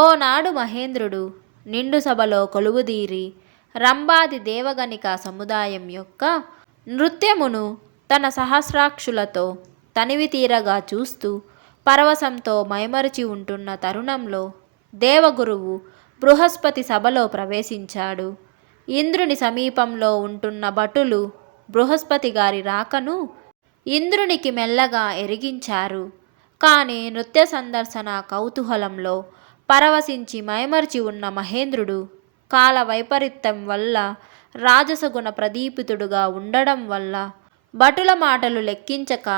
ఓనాడు మహేంద్రుడు నిండు సభలో కొలువుదీరి రంభాది దేవగణిక సముదాయం యొక్క నృత్యమును తన సహస్రాక్షులతో తనివి తీరగా చూస్తూ పరవశంతో మైమరచి ఉంటున్న తరుణంలో దేవగురువు బృహస్పతి సభలో ప్రవేశించాడు. ఇంద్రుని సమీపంలో ఉంటున్న భటులు బృహస్పతి గారి రాకను ఇంద్రునికి మెల్లగా ఎరిగించారు. కానీ నృత్య సందర్శన కౌతూహలంలో పరవశించి మైమరిచి ఉన్న మహేంద్రుడు కాల వైపరీత్యం వల్ల రాజసగుణ ప్రదీపితుడుగా ఉండడం వల్ల భటుల మాటలు లెక్కించక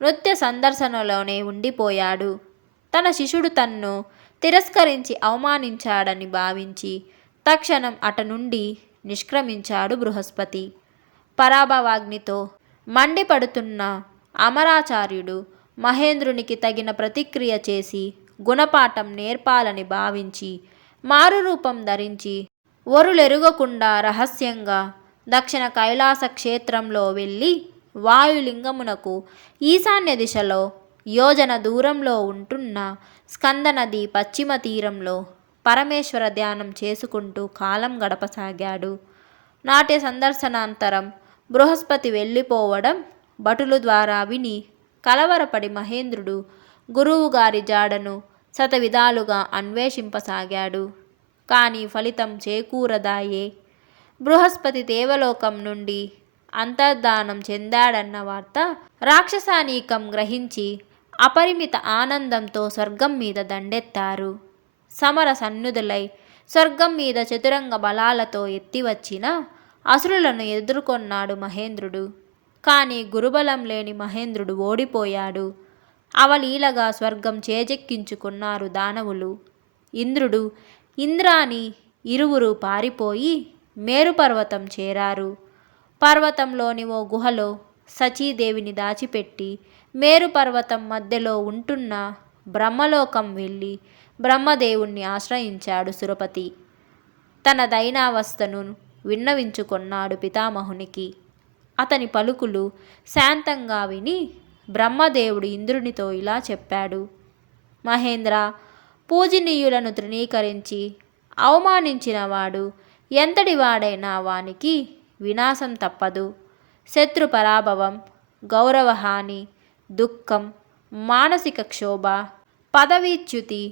నృత్య సందర్శనలోనే ఉండిపోయాడు. తన శిష్యుడు తన్ను తిరస్కరించి అవమానించాడని భావించి తక్షణం అట నుండి నిష్క్రమించాడు బృహస్పతి. పరాభవాగ్నితో మండిపడుతున్న అమరాచార్యుడు మహేంద్రునికి తగిన ప్రతిక్రియ చేసి గుణపాఠం నేర్పాలని భావించి మారురూపం ధరించి ఒరులెరుగకుండా రహస్యంగా దక్షిణ కైలాస క్షేత్రంలో వెళ్ళి వాయులింగమునకు ఈశాన్య దిశలో యోజన దూరంలో ఉంటున్న స్కందనది పశ్చిమ తీరంలో పరమేశ్వర ధ్యానం చేసుకుంటూ కాలం గడపసాగాడు. నాట్య సందర్శనాంతరం బృహస్పతి వెళ్ళిపోవడం భటులు ద్వారా విని కలవరపడి మహేంద్రుడు గురువుగారి జాడను శతవిధాలుగా అన్వేషింపసాగాడు. కానీ ఫలితం చేకూరదాయే. బృహస్పతి దేవలోకం నుండి అంతర్ధానం చెందాడన్న వార్త రాక్షసానీకం గ్రహించి అపరిమిత ఆనందంతో స్వర్గం మీద దండెత్తారు. సమర సన్నుదులై స్వర్గం మీద చతురంగ బలాలతో ఎత్తివచ్చిన అసురులను ఎదుర్కొన్నాడు మహేంద్రుడు. కానీ గురుబలం లేని మహేంద్రుడు ఓడిపోయాడు. అవలీలగా స్వర్గం చేజెక్కించుకున్నారు దానవులు. ఇంద్రుడు, ఇంద్రాణి ఇరువురు పారిపోయి మేరుపర్వతం చేరారు. పర్వతంలోని ఓ గుహలో సచీదేవిని దాచిపెట్టి మేరుపర్వతం మధ్యలో ఉంటున్న బ్రహ్మలోకం వెళ్ళి బ్రహ్మదేవుణ్ణి ఆశ్రయించాడు సురపతి. తన దైనావస్థను విన్నవించుకొన్నాడు పితామహునికి. అతని పలుకులు శాంతంగా విని బ్రహ్మదేవుడు ఇంద్రునితో ఇలా చెప్పాడు. మహేంద్ర, పూజనీయులను తృణీకరించి అవమానించినవాడు ఎంతటివాడైనా వానికి వినాశం తప్పదు. శత్రు పరాభవం, గౌరవహాని, దుఃఖం, మానసిక క్షోభ, పదవీచ్యుతి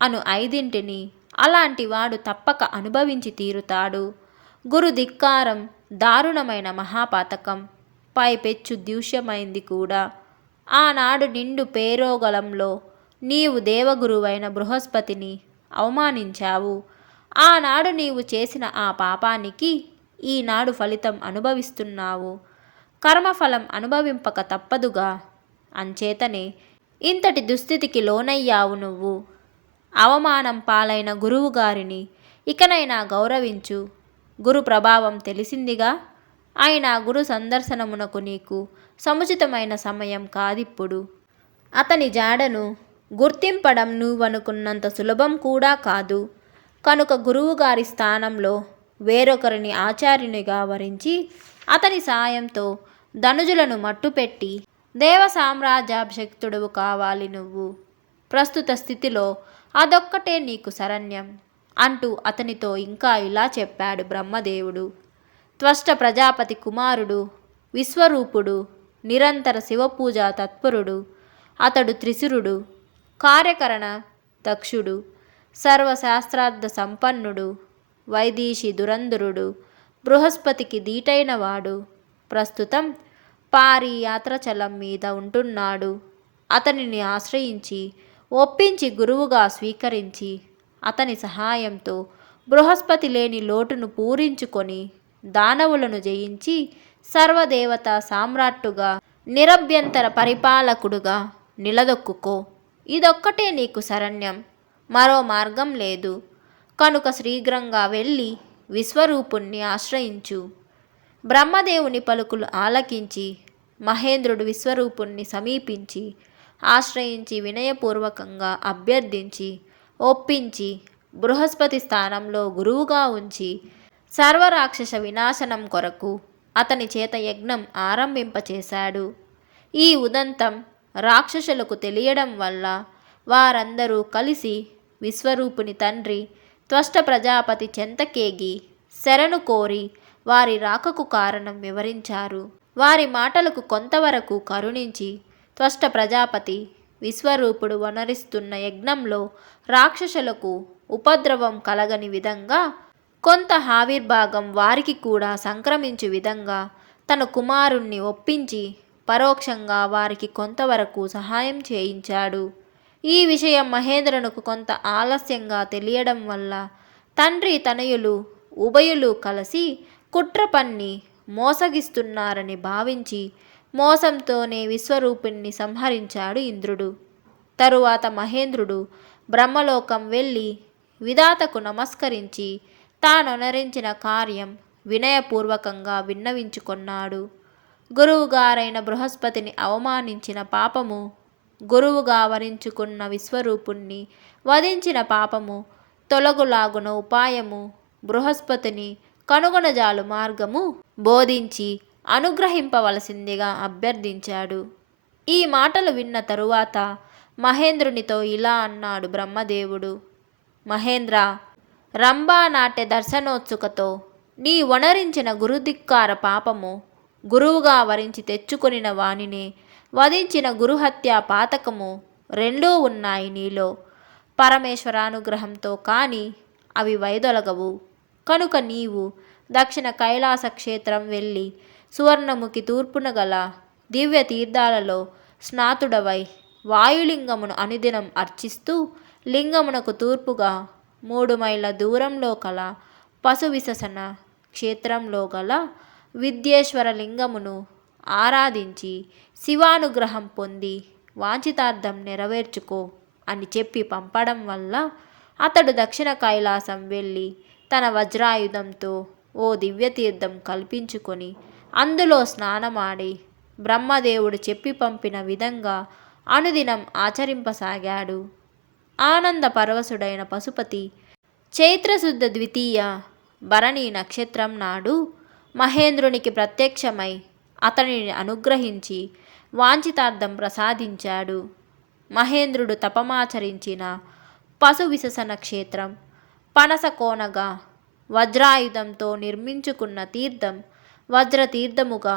అను ఐదింటిని అలాంటి వాడు తప్పక అనుభవించి తీరుతాడు. గురు ధిక్కారం దారుణమైన మహాపాతకం, పైపెచ్చు దూష్యమైంది కూడా. ఆనాడు నిండు పేరోగలంలో నీవు దేవగురువైన బృహస్పతిని అవమానించావు. ఆనాడు నీవు చేసిన ఆ పాపానికి ఈనాడు ఫలితం అనుభవిస్తున్నావు. కర్మఫలం అనుభవింపక తప్పదుగా. అంచేతనే ఇంతటి దుస్థితికి లోనయ్యావు నువ్వు. అవమానం పాలైన గురువుగారిని ఇకనైనా గౌరవించు. గురు ప్రభావం తెలిసిందిగా. అయినా గురు సందర్శనమునకు నీకు సముచితమైన సమయం కాదిప్పుడు. అతని జాడను గుర్తింపడం నువ్వనుకున్నంత సులభం కూడా కాదు. కనుక గురువుగారి స్థానంలో వేరొకరిని ఆచార్యునిగా వరించి అతని సాయంతో ధనుజులను మట్టుపెట్టి దేవ సామ్రాజ్యాభిషక్తుడవు కావాలి నువ్వు. ప్రస్తుత స్థితిలో అదొక్కటే నీకు శరణ్యం అంటూ అతనితో ఇంకా ఇలా చెప్పాడు బ్రహ్మదేవుడు. త్వష్ట ప్రజాపతి కుమారుడు, విశ్వరూపుడు, నిరంతర శివపూజా తత్పరుడు, అతడు త్రిశిరుడు, కార్యకరణ దక్షుడు, సర్వశాస్త్రార్థ సంపన్నుడు, వైదీషి దురంధరుడు, బృహస్పతికి దీటైనవాడు. ప్రస్తుతం పారి యాత్రచలం మీద ఉంటున్నాడు. అతనిని ఆశ్రయించి ఒప్పించి గురువుగా స్వీకరించి అతని సహాయంతో బృహస్పతి లేని లోటును పూరించుకొని దానవులను జయించి సర్వదేవతా సామ్రాట్టుగా నిరభ్యంతర పరిపాలకుడుగా నిలదొక్కుకో. ఇదొక్కటే నీకు శరణ్యం, మరో మార్గం లేదు. కనుక శీఘ్రంగా వెళ్ళి విశ్వరూపుణ్ణి ఆశ్రయించు. బ్రహ్మదేవుని పలుకులు ఆలకించి మహేంద్రుడు విశ్వరూపుణ్ణి సమీపించి ఆశ్రయించి వినయపూర్వకంగా అభ్యర్థించి ఒప్పించి బృహస్పతి స్థానంలో గురువుగా ఉంచి సర్వరాక్షస వినాశనం కొరకు అతని చేత యజ్ఞం ఆరంభింపచేశాడు. ఈ ఉదంతం రాక్షసులకు తెలియడం వల్ల వారందరూ కలిసి విశ్వరూపుని తండ్రి త్వష్ట ప్రజాపతి చెంతకేగి శరణు కోరి వారి రాకకు కారణం వివరించారు. వారి మాటలకు కొంతవరకు కరుణించి త్వష్ట ప్రజాపతి విశ్వరూపుడు వనరిస్తున్న యజ్ఞంలో రాక్షసులకు ఉపద్రవం కలగని విధంగా కొంత ఆవిర్భాగం వారికి కూడా సంక్రమించు విధంగా తన కుమారుణ్ణి ఒప్పించి పరోక్షంగా వారికి కొంతవరకు సహాయం చేయించాడు. ఈ విషయం మహేంద్రునకు కొంత ఆలస్యంగా తెలియడం వల్ల తండ్రి తనయులు ఉభయులు కలిసి కుట్ర పన్ని మోసగిస్తున్నారని భావించి మోసంతోనే విశ్వరూపుణ్ణి సంహరించాడు ఇంద్రుడు. తరువాత మహేంద్రుడు బ్రహ్మలోకం వెళ్ళి విధాతకు నమస్కరించి తానొనరించిన కార్యం వినయపూర్వకంగా విన్నవించుకొన్నాడు. గురువుగారైన బృహస్పతిని అవమానించిన పాపము, గురువుగా వరించుకున్న విశ్వరూపుణ్ణి వధించిన పాపము తొలగులాగున ఉపాయము, బృహస్పతిని కనుగొనజాలు మార్గము బోధించి అనుగ్రహింపవలసిందిగా అభ్యర్థించాడు. ఈ మాటలు విన్న తరువాత మహేంద్రునితో ఇలా అన్నాడు బ్రహ్మదేవుడు. మహేంద్ర, రంభా నాట్య దర్శనోత్సుకతో నీ వనరించిన గురుధిక్కార పాపము, గురువుగా వరించి తెచ్చుకొనిన వానినే వధించిన గురుహత్యా పాతకము రెండూ ఉన్నాయి నీలో. పరమేశ్వరానుగ్రహంతో కాని అవి వైదొలగవు. కనుక నీవు దక్షిణ కైలాస క్షేత్రం వెళ్ళి సువర్ణముఖి తూర్పున గల దివ్య తీర్థాలలో స్నాతుడవై వాయులింగమును అనుదినం అర్చిస్తూ లింగమునకు తూర్పుగా 3 మైళ్ళ దూరంలో కల పశువిససన క్షేత్రంలో గల విద్యేశ్వర లింగమును ఆరాధించి శివానుగ్రహం పొంది వాంఛితార్థం నెరవేర్చుకో అని చెప్పి పంపడం వల్ల అతడు దక్షిణ కైలాసం వెళ్ళి తన వజ్రాయుధంతో ఓ దివ్యతీర్థం కల్పించుకొని అందులో స్నానమాడి బ్రహ్మదేవుడు చెప్పి పంపిన విధంగా అనుదినం ఆచరింపసాగాడు. ఆనంద పరవశుడైన పశుపతి చైత్రశుద్ధ ద్వితీయ భరణి నక్షత్రం నాడు మహేంద్రునికి ప్రత్యక్షమై అతనిని అనుగ్రహించి వాంఛితార్థం ప్రసాదించాడు. మహేంద్రుడు తపమాచరించిన పశువిససన క్షేత్రం పనసకోనగా వజ్రాయుధంతో నిర్మించుకున్న తీర్థం వజ్రతీర్థముగా,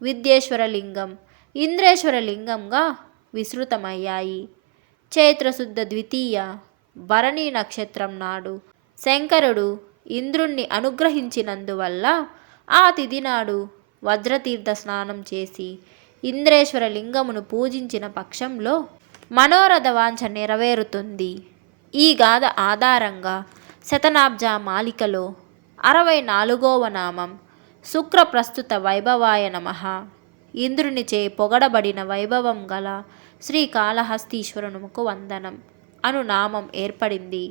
విద్యేశ్వరలింగం ఇంద్రేశ్వరలింగంగా విస్తృతమయ్యాయి. చైత్రశుద్ధ ద్వితీయ భరణి నక్షత్రం నాడు శంకరుడు ఇంద్రుణ్ణి అనుగ్రహించినందువల్ల ఆ తిథి నాడు వజ్రతీర్థ స్నానం చేసి ఇంద్రేశ్వరలింగమును పూజించిన పక్షంలో మనోరథ వాంఛ నెరవేరుతుంది. ఈ గాథ ఆధారంగా శతనాబ్జ మాలికలో 64వ నామం శుక్ర ప్రస్తుత వైభవాయ నమః, ఇంద్రునిచే పొగడబడిన వైభవం గల శ్రీకాళహస్తీశ్వరునకు వందనం అను నామం ఏర్పడింది.